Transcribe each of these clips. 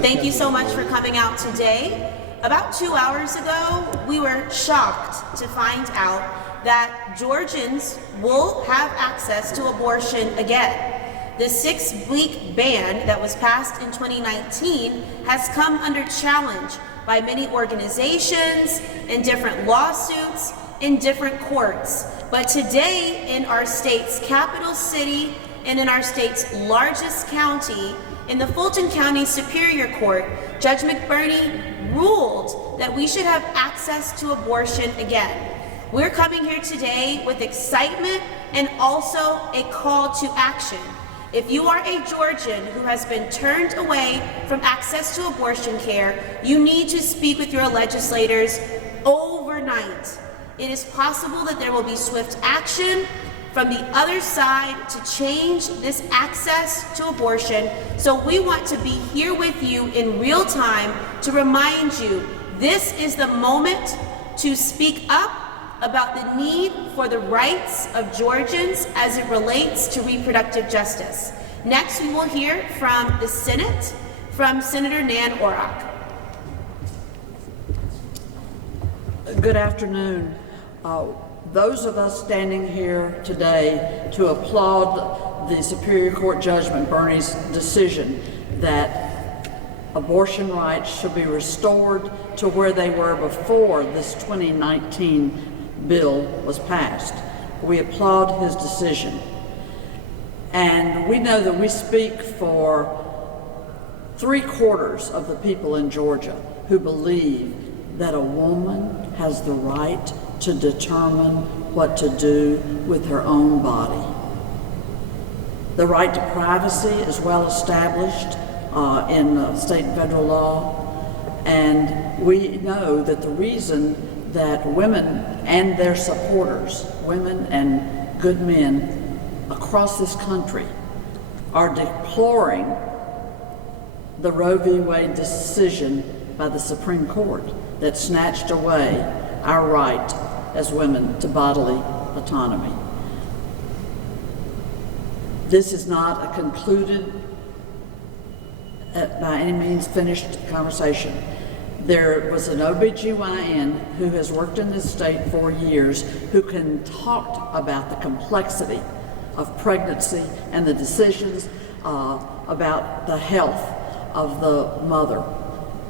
Thank you so much for coming out today. About 2 hours ago, we were shocked to find out that Georgians will have access to abortion again. The 6-week ban that was passed in 2019 has come under challenge by many organizations in different lawsuits in different courts. But today, in our state's capital city and in our state's largest county, in the Fulton County Superior Court, Judge McBurney ruled that we should have access to abortion again. We're coming here today with excitement and also a call to action. If you are a Georgian who has been turned away from access to abortion care, you need to speak with your legislators overnight. It is possible that there will be swift action from the other side to change this access to abortion. So we want to be here with you in real time to remind you this is the moment to speak up about the need for the rights of Georgians as it relates to reproductive justice. Next, we will hear from the Senate, from Senator Nan Orrock. Good afternoon. Those of us standing here today to applaud the Superior Court Judge McBurney's decision that abortion rights should be restored to where they were before this 2019 bill was passed. We applaud his decision. And we know that we speak for 3/4 of the people in Georgia who believe that a woman has the right to determine what to do with her own body. The right to privacy is well established in state and federal law, and we know that the reason that women and their supporters, women and good men across this country, are deploring the Roe v. Wade decision by the Supreme Court that snatched away our right as women to bodily autonomy. This is not a concluded, by any means finished conversation. There was an OBGYN who has worked in this state for years who can talk about the complexity of pregnancy and the decisions about the health of the mother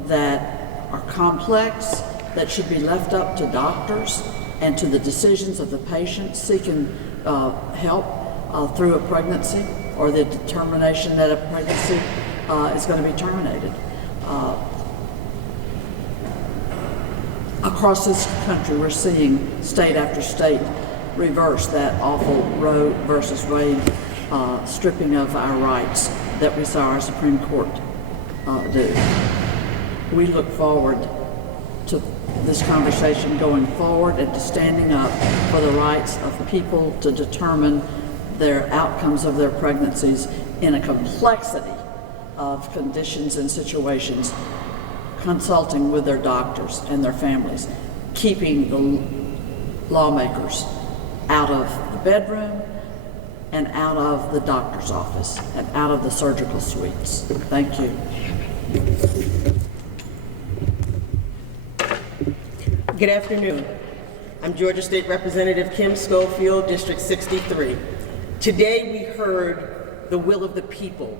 that are complex, that should be left up to doctors and to the decisions of the patient seeking help through a pregnancy or the determination that a pregnancy is going to be terminated. Across this country, we're seeing state after state reverse that awful Roe versus Wade stripping of our rights that we saw our Supreme Court do. We look forward to this conversation going forward and to standing up for the rights of people to determine their outcomes of their pregnancies in a complexity of conditions and situations, consulting with their doctors and their families, keeping the lawmakers out of the bedroom and out of the doctor's office and out of the surgical suites. Thank you. Good afternoon. I'm Georgia State Representative Kim Schofield, District 63. Today we heard the will of the people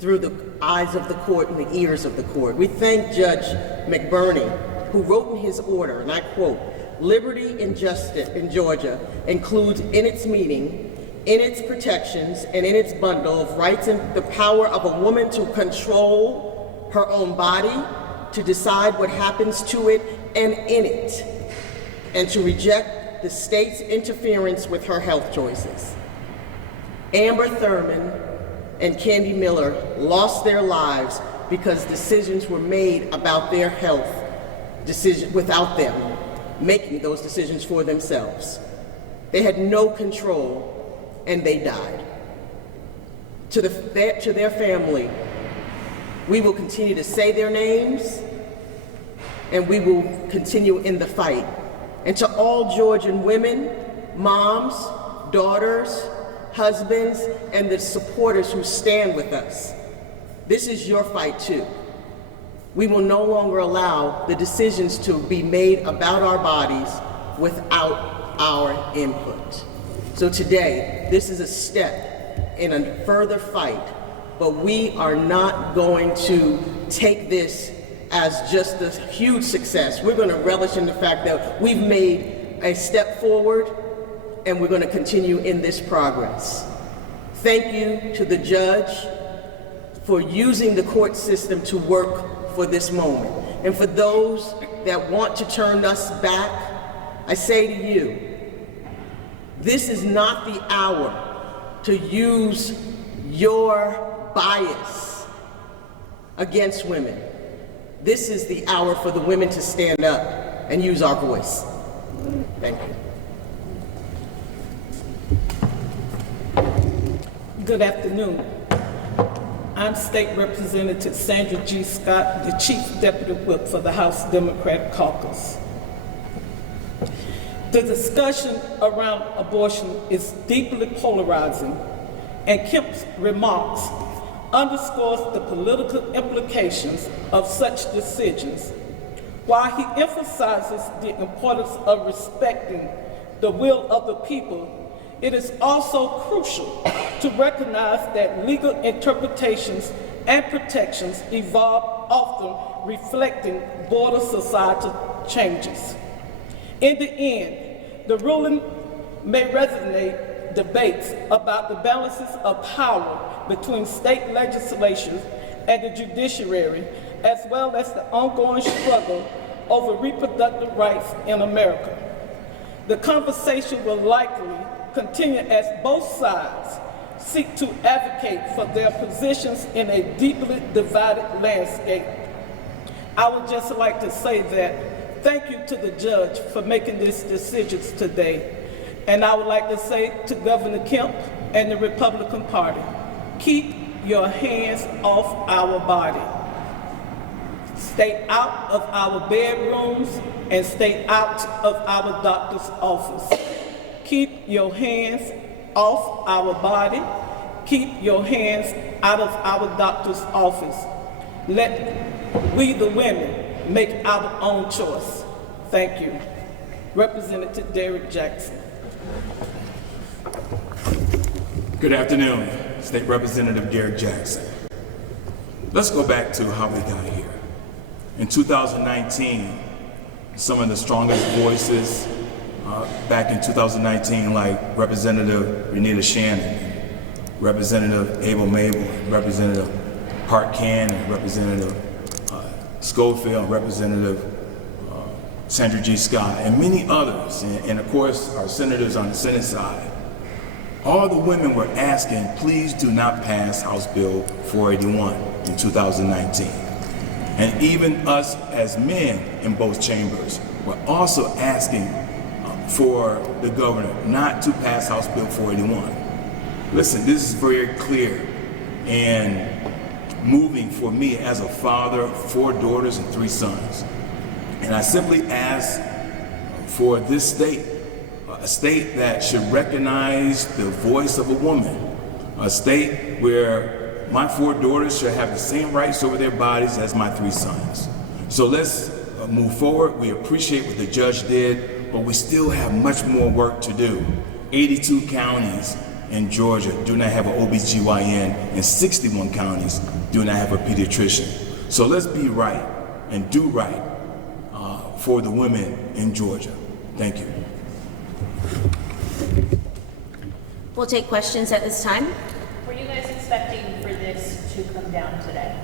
through the eyes of the court and the ears of the court. We thank Judge McBurney, who wrote in his order, and I quote, "Liberty and justice in Georgia includes in its meaning, in its protections, and in its bundle of rights and the power of a woman to control her own body, to decide what happens to it and in it, and to reject the state's interference with her health choices." Amber Thurman and Candy Miller lost their lives because decisions were made about their health without them making those decisions for themselves. They had no control and they died. To their family, we will continue to say their names and we will continue in the fight. And to all Georgian women, moms, daughters, husbands, and the supporters who stand with us, this is your fight too. We will no longer allow the decisions to be made about our bodies without our input. So today, this is a step in a further fight, but we are not going to take this as just a huge success. We're going to relish in the fact that we've made a step forward and we're going to continue in this progress. Thank you to the judge for using the court system to work for this moment. And for those that want to turn us back, I say to you, this is not the hour to use your bias against women. This is the hour for the women to stand up and use our voice. Thank you. Good afternoon. I'm State Representative Sandra G. Scott, the Chief Deputy Whip for the House Democratic Caucus. The discussion around abortion is deeply polarizing, and Kemp's remarks underscores the political implications of such decisions. While he emphasizes the importance of respecting the will of the people, it is also crucial to recognize that legal interpretations and protections evolve, often reflecting broader societal changes. In the end, the ruling may resonate debates about the balances of power between state legislatures and the judiciary, as well as the ongoing struggle over reproductive rights in America. The conversation will likely continue as both sides seek to advocate for their positions in a deeply divided landscape. I would just like to say that thank you to the judge for making these decisions today. And I would like to say to Governor Kemp and the Republican Party, keep your hands off our body. Stay out of our bedrooms and stay out of our doctor's office. Keep your hands off our body. Keep your hands out of our doctor's office. Let we, the women, make our own choice. Thank you. Representative Derrick Jackson. Good afternoon, State Representative Derrick Jackson. Let's go back to how we got here. In 2019, some of the strongest voices back in 2019, like Representative Renita Shannon, Representative Abel Mabel, Representative Hart Cannon, Representative Schofield, Representative Sandra G. Scott, and many others, and of course our senators on the Senate side. All the women were asking, please do not pass House Bill 481 in 2019. And even us as men in both chambers were also asking for the governor not to pass House Bill 481. Listen, this is very clear and moving for me as a father of 4 daughters and 3 sons. And I simply ask for this state, a state that should recognize the voice of a woman, a state where my 4 daughters should have the same rights over their bodies as my 3 sons. So let's move forward. We appreciate what the judge did, but we still have much more work to do. 82 counties in Georgia do not have an OBGYN, and 61 counties do not have a pediatrician. So let's be right and do right for the women in Georgia. Thank you. We'll take questions at this time. Were you guys expecting for this to come down today?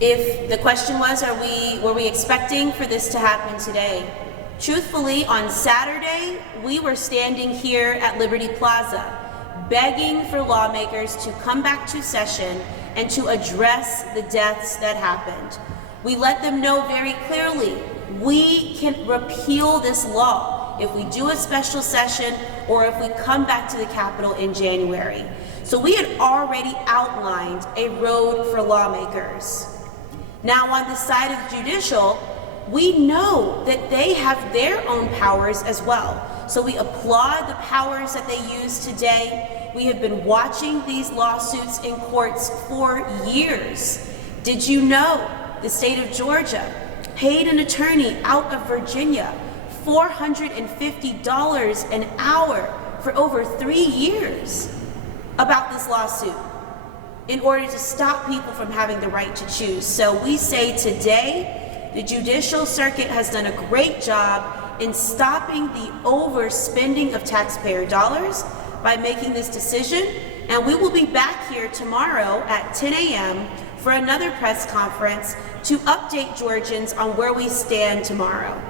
If the question was, were we expecting for this to happen today? Truthfully, on Saturday, we were standing here at Liberty Plaza, begging for lawmakers to come back to session and to address the deaths that happened. We let them know very clearly, we can repeal this law if we do a special session or if we come back to the Capitol in January. So we had already outlined a road for lawmakers. Now on the side of the judicial, we know that they have their own powers as well. So we applaud the powers that they use today. We have been watching these lawsuits in courts for years. Did you know the state of Georgia paid an attorney out of Virginia $450 an hour for over 3 years about this lawsuit in order to stop people from having the right to choose? So we say today, the Judicial Circuit has done a great job in stopping the overspending of taxpayer dollars by making this decision, and we will be back here tomorrow at 10 a.m. for another press conference to update Georgians on where we stand tomorrow.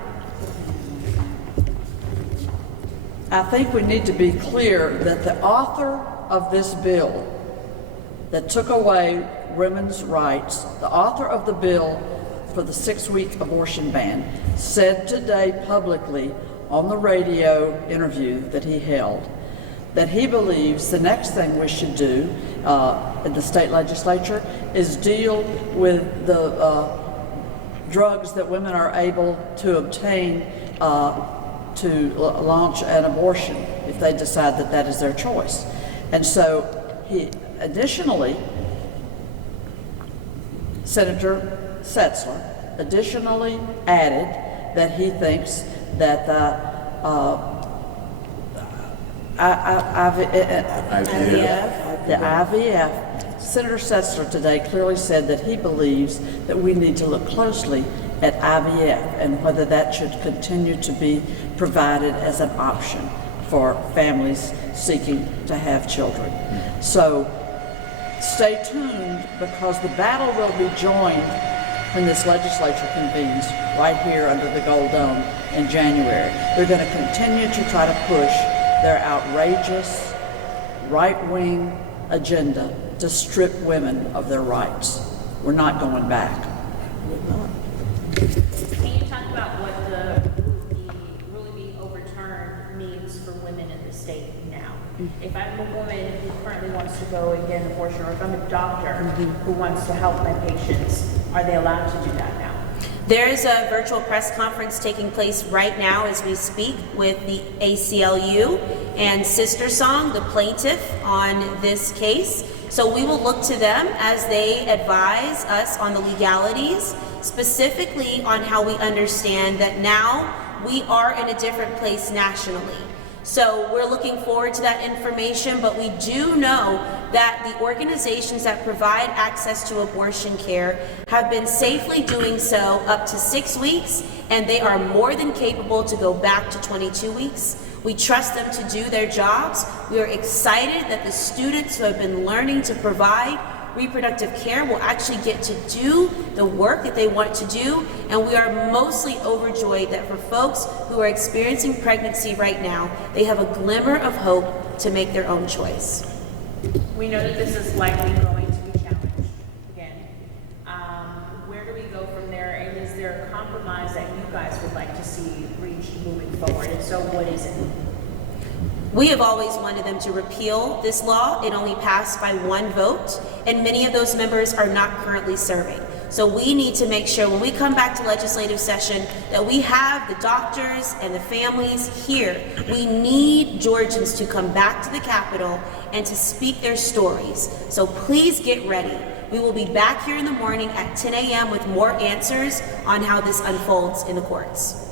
I think we need to be clear that the author of this bill that took away women's rights, the author of the bill for the 6-week abortion ban, said today publicly on the radio interview that he held that he believes the next thing we should do in the state legislature is deal with the drugs that women are able to obtain to launch an abortion if they decide that that is their choice. And so he additionally, Senator Setzler additionally added that he thinks that the IVF, Senator Setzler today clearly said that he believes that we need to look closely at IVF and whether that should continue to be provided as an option for families seeking to have children. So stay tuned, because the battle will be joined when this legislature convenes right here under the Gold Dome in January. They're going to continue to try to push their outrageous right-wing agenda to strip women of their rights. We're not going back. Can you talk about what the ruling being overturned means for women in the state now? If I'm a woman who currently wants to go and get an abortion, or if I'm a doctor who wants to help my patients, are they allowed to do that now? There is a virtual press conference taking place right now as we speak with the ACLU and Sister Song, the plaintiff on this case. So we will look to them as they advise us on the legalities, specifically on how we understand that now we are in a different place nationally. So we're looking forward to that information, but we do know that the organizations that provide access to abortion care have been safely doing so up to 6 weeks, and they are more than capable to go back to 22 weeks. We trust them to do their jobs. We are excited that the students who have been learning to provide reproductive care will actually get to do the work that they want to do, and we are mostly overjoyed that for folks who are experiencing pregnancy right now, they have a glimmer of hope to make their own choice. We know that this is likely going to be challenged again. Where do we go from there, and is there a compromise that you guys would like to see reached moving forward? If so, what is it? We have always wanted them to repeal this law. It only passed by 1 vote, and many of those members are not currently serving. So we need to make sure when we come back to legislative session that we have the doctors and the families here. We need Georgians to come back to the Capitol and to speak their stories. So please get ready. We will be back here in the morning at 10 a.m. with more answers on how this unfolds in the courts.